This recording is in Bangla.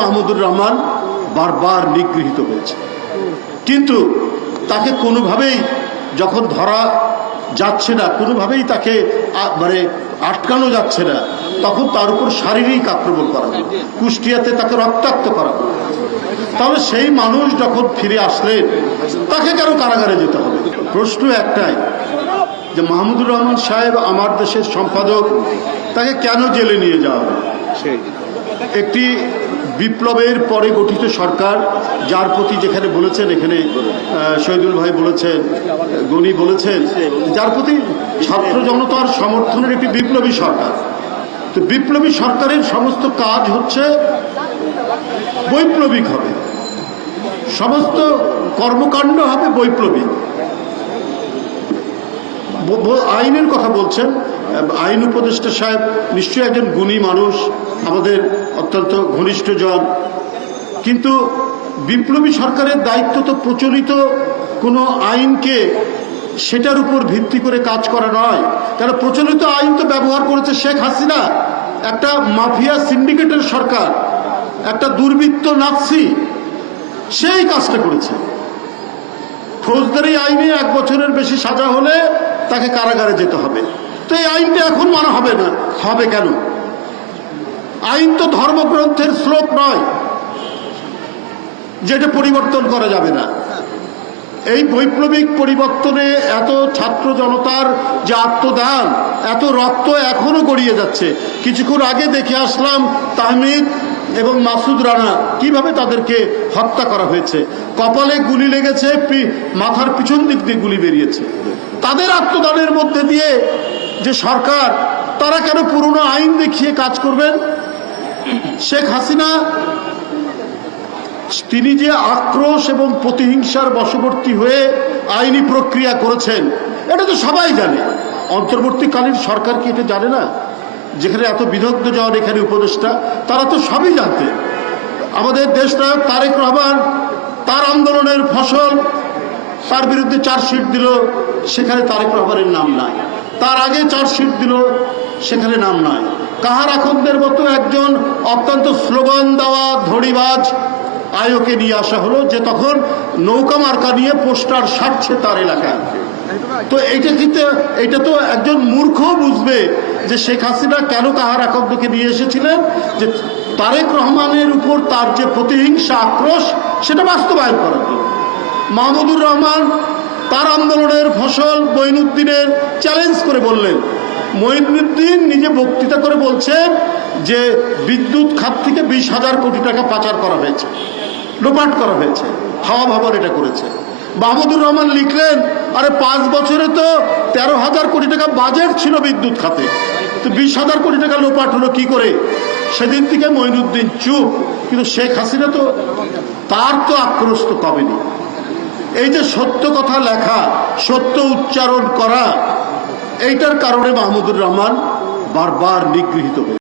মাহমুদুর রহমান বারবার নিগৃহীত হয়েছে, কিন্তু তাকে কোনোভাবেই যখন ধরা যাচ্ছে না, কোনোভাবেই তাকে মানে আটকানো যাচ্ছে না, তখন তার উপর শারীরিক আক্রমণ করা হলো, কুষ্টিয়াতে তাকে রক্তাক্ত করা হলো। তাহলে সেই মানুষ যখন ফিরে আসলেন, তাকে কেন কারাগারে যেতে হবে? প্রশ্ন একটাই যে মাহমুদুর রহমান সাহেব আমার দেশের সম্পাদক, তাকে কেন জেলে নিয়ে যাওয়া হবে? একটি বিপ্লবের পরে গঠিত সরকার, যার প্রতি যেখানে বলেছেন, এখানে শহীদুল ভাই বলেছেন, গনি বলেছেন, যার প্রতি ছাত্র জনতার সমর্থনের একটি বিপ্লবী সরকার। তো বিপ্লবী সরকারের সমস্ত কাজ হচ্ছে বৈপ্লবিক হবে, সমস্ত কর্মকাণ্ড হবে বৈপ্লবিক। আইনের কথা বলছেন, আইন উপদেষ্টা সাহেব নিশ্চয়ই একজন গুণী মানুষ, আমাদের অত্যন্ত ঘনিষ্ঠজন, কিন্তু বিপ্লবী সরকারের দায়িত্ব তো প্রচলিত কোনো আইনকে সেটার উপর ভিত্তি করে কাজ করা নয়। কারণ প্রচলিত আইন তো ব্যবহার করেছে শেখ হাসিনা, একটা মাফিয়া সিন্ডিকেটের সরকার, একটা দুর্বৃত্ত নাৎসি, সেই কাজটা করেছে। ফৌজদারি আইনে 1 বছরের বেশি সাজা হলে তাকে কারাগারে যেতে হবে। তো এই আইনটা এখন মানা হবে না, হবে কেন? আইন তো ধর্মগ্রন্থের শ্লোক নয় যেটা পরিবর্তন করা যাবে না। এই বৈপ্লবিক পরিবর্তনে এত ছাত্র জনতার যে আত্মদান, এত রক্ত এখনো গড়িয়ে যাচ্ছে। কিছুক্ষণ আগে দেখে আসলাম তাহমিদ এবং মাসুদ রানা কিভাবে তাদেরকে হত্যা করা হয়েছে, কপালে গুলি লেগেছে, মাথার পিছন দিক দিয়ে গুলি বেরিয়েছে। তাদের আত্মদানের মধ্যে দিয়ে যে সরকার, তারা কেন পুরনো আইন দেখিয়ে কাজ করবেন? শেখ হাসিনা তিনি যে আক্রোশ এবং প্রতিহিংসার বশবর্তী হয়ে আইনি প্রক্রিয়া করেছেন, এটা তো সবাই জানে। অন্তর্বর্তীকালীন সরকার কি এটা জানে না? যেখানে এত বিদগ্ধ জন এখানে উপদেষ্টা, তারা তো সবই জানতেন। আমাদের দেশনায়ক তারেক রহমান তার আন্দোলনের ফসল, তার বিরুদ্ধে চার্জশিট দিল, সেখানে তারেক রহমানের নাম নাই। তার আগে চার্জশিট দিল, সেখানে নাম নাই। কাহার আখন্দের মতো একজন অত্যন্ত স্লোগান দেওয়া ধড়িবাজ আয়োকে নিয়ে আসা হলো, যে তখন নৌকা মার্কা নিয়ে পোস্টার সারছে তার এলাকায়। তো এটা তো একজন মূর্খ বুঝবে যে শেখ হাসিনা কেন কাহার আকন্দকে নিয়ে এসেছিলেন, যে তারেক রহমানের উপর তার যে প্রতিহিংসা আক্রোশ, সেটা বাস্তবায়ন করার জন্য। মাহমুদুর রহমান তার আন্দোলনের ফসল মঈনুদ্দিনের চ্যালেঞ্জ করে বললেন। মঈনুদ্দিন নিজে বক্তৃতা করে বলছেন যে বিদ্যুৎ খাত থেকে 20,000 কোটি টাকা পাচার করা হয়েছে, লোপাট করা হয়েছে, হাওয়া ভবন এটা করেছে। মাহমুদুর রহমান লিখলেন, আরে 5 বছরে তো 13,000 কোটি টাকা বাজেট ছিল বিদ্যুৎ খাতে, তো 20,000 কোটি টাকা লোপাট হলো কি করে? সেদিন থেকে মঈনুদ্দিন চুপ। কিন্তু শেখ হাসিনা তো, তার তো আক্রোশ তো কমেনি। এই যে সত্য কথা লেখা, সত্য উচ্চারণ করা, এইটার কারণে মাহমুদুর রহমান বারবার নিগৃহীত হয়েছে।